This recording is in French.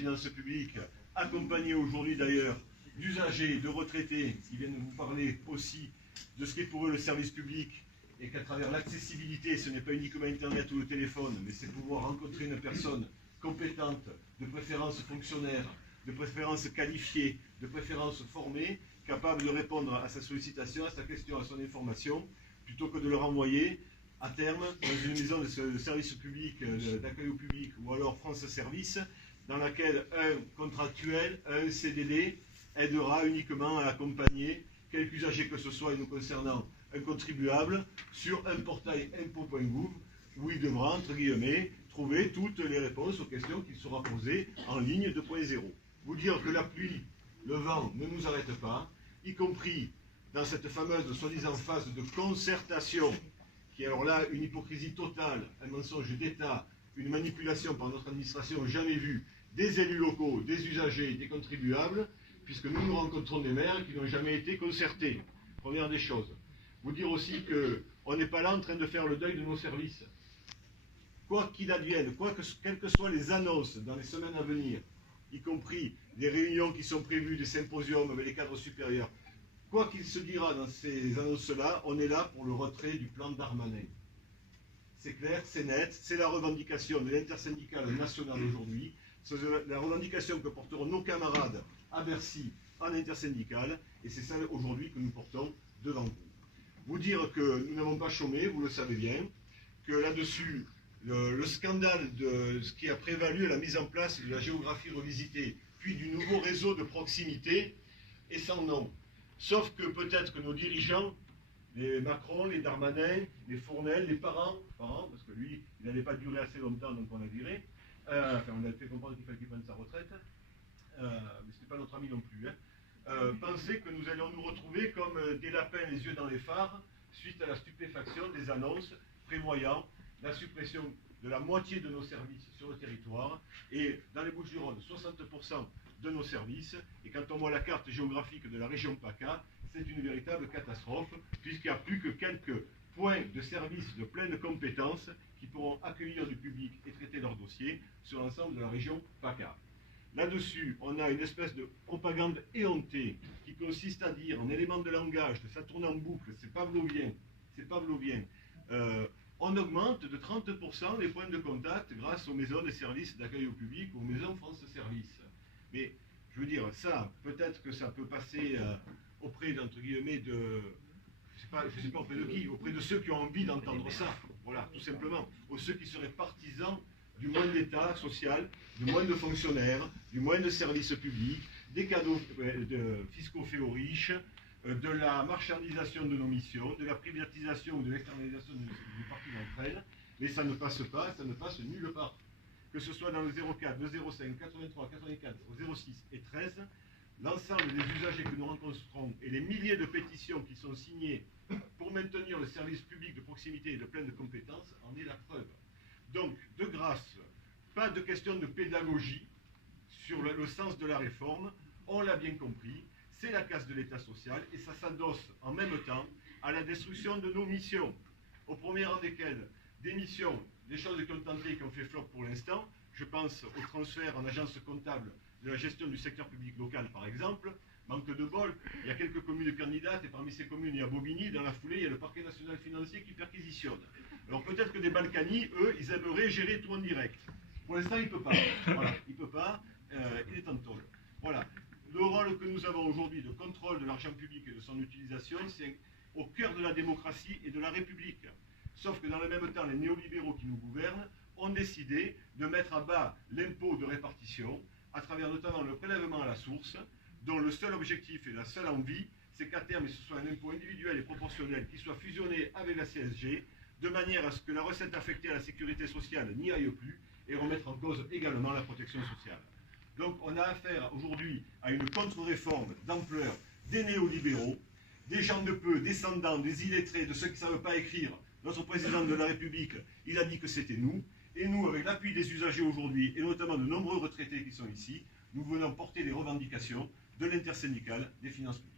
finances publiques, accompagné aujourd'hui d'ailleurs d'usagers, de retraités qui viennent vous parler aussi de ce qu'est pour eux le service public et qu'à travers l'accessibilité, ce n'est pas uniquement Internet ou le téléphone, mais c'est pouvoir rencontrer une personne compétente, de préférence fonctionnaire, de préférence qualifiée, de préférence formée, capable de répondre à sa sollicitation, à sa question, à son information, plutôt que de le renvoyer à terme dans une maison de service public, d'accueil au public, ou alors France Service, dans laquelle un contractuel, un CDD, aidera uniquement à accompagner quelque usager que ce soit, et nous concernant un contribuable, sur un portail impôt.gouv, où il devra, entre guillemets, trouver toutes les réponses aux questions qu'il sera posées en ligne 2.0. Vous dire que la pluie, le vent ne nous arrête pas, y compris dans cette fameuse soi-disant phase de concertation, qui est alors là une hypocrisie totale, un mensonge d'État, une manipulation par notre administration jamais vue, des élus locaux, des usagers, des contribuables, puisque nous rencontrons des maires qui n'ont jamais été concertés. Première des choses. Vous dire aussi qu'on n'est pas là en train de faire le deuil de nos services. Quoi qu'il advienne, quelles que soient les annonces dans les semaines à venir, y compris des réunions qui sont prévues, des symposiums avec les cadres supérieurs, quoi qu'il se dira dans ces annonces-là, on est là pour le retrait du plan Darmanin. C'est clair, c'est net, c'est la revendication de l'intersyndicale nationale aujourd'hui, c'est la revendication que porteront nos camarades à Bercy en intersyndicale, et c'est celle aujourd'hui que nous portons devant vous. Vous dire que nous n'avons pas chômé, vous le savez bien, que là-dessus, le scandale de ce qui a prévalu à la mise en place de la géographie revisitée, puis du nouveau réseau de proximité, est sans nom. Sauf que peut-être que nos dirigeants, les Macron, les Darmanin, les Fournel, les parents, parce que lui, il n'allait pas durer assez longtemps, donc on l'a viré, on a fait comprendre qu'il fallait qu'il prenne sa retraite, mais ce n'est pas notre ami non plus, pensaient que nous allions nous retrouver comme des lapins les yeux dans les phares, suite à la stupéfaction des annonces prévoyant la suppression de la moitié de nos services sur le territoire, et dans les Bouches-du-Rhône, 60% de nos services, et quand on voit la carte géographique de la région PACA, c'est une véritable catastrophe, puisqu'il n'y a plus que quelques points de service de pleine compétence qui pourront accueillir du public et traiter leurs dossiers sur l'ensemble de la région PACA. Là-dessus, on a une espèce de propagande éhontée qui consiste à dire, en élément de langage, ça tourne en boucle, c'est pavlovien, on augmente de 30% les points de contact grâce aux maisons de services d'accueil au public, aux maisons France Service. Mais, je veux dire, ça, peut-être que ça peut passer auprès, entre guillemets, de... Je ne sais pas auprès de qui, auprès de ceux qui ont envie d'entendre ça, voilà, tout simplement, ou ceux qui seraient partisans du moins d'État social, du moins de fonctionnaires, du moins de services publics, des cadeaux fiscaux faits aux riches, de la marchandisation de nos missions, de la privatisation ou de l'externalisation d'une partie d'entre elles, mais ça ne passe pas, ça ne passe nulle part. Que ce soit dans le 04, le 05, 83, 84, au 06 et 13, l'ensemble des usagers que nous rencontrons et les milliers de pétitions qui sont signées pour maintenir le service public de proximité et de pleine compétence en est la preuve. Donc, de grâce, pas de question de pédagogie sur le sens de la réforme, on l'a bien compris, c'est la casse de l'État social et ça s'adosse en même temps à la destruction de nos missions, au premier rang desquelles des missions, des choses qui ont tenté et qui ont fait flop pour l'instant, je pense au transfert en agence comptable de la gestion du secteur public local par exemple, manque de bol, il y a quelques communes candidates et parmi ces communes il y a Bobigny, dans la foulée il y a le parquet national financier qui perquisitionne. Alors peut-être que des Balkany, eux, ils aimeraient gérer tout en direct. Pour l'instant, il ne peut pas. Voilà, il ne peut pas, il est en tôle. Voilà. Le rôle que nous avons aujourd'hui de contrôle de l'argent public et de son utilisation, c'est au cœur de la démocratie et de la République. Sauf que dans le même temps, les néolibéraux qui nous gouvernent ont décidé de mettre à bas l'impôt de répartition, à travers notamment le prélèvement à la source, dont le seul objectif et la seule envie, c'est qu'à terme, ce soit un impôt individuel et proportionnel qui soit fusionné avec la CSG, de manière à ce que la recette affectée à la sécurité sociale n'y aille plus, et remettre en cause également la protection sociale. Donc on a affaire aujourd'hui à une contre-réforme d'ampleur des néolibéraux, des gens de peu, descendants, des illettrés, de ceux qui ne savent pas écrire. Notre président de la République, il a dit que c'était nous, et nous, avec l'appui des usagers aujourd'hui, et notamment de nombreux retraités qui sont ici, nous venons porter les revendications de l'intersyndicale des finances publiques.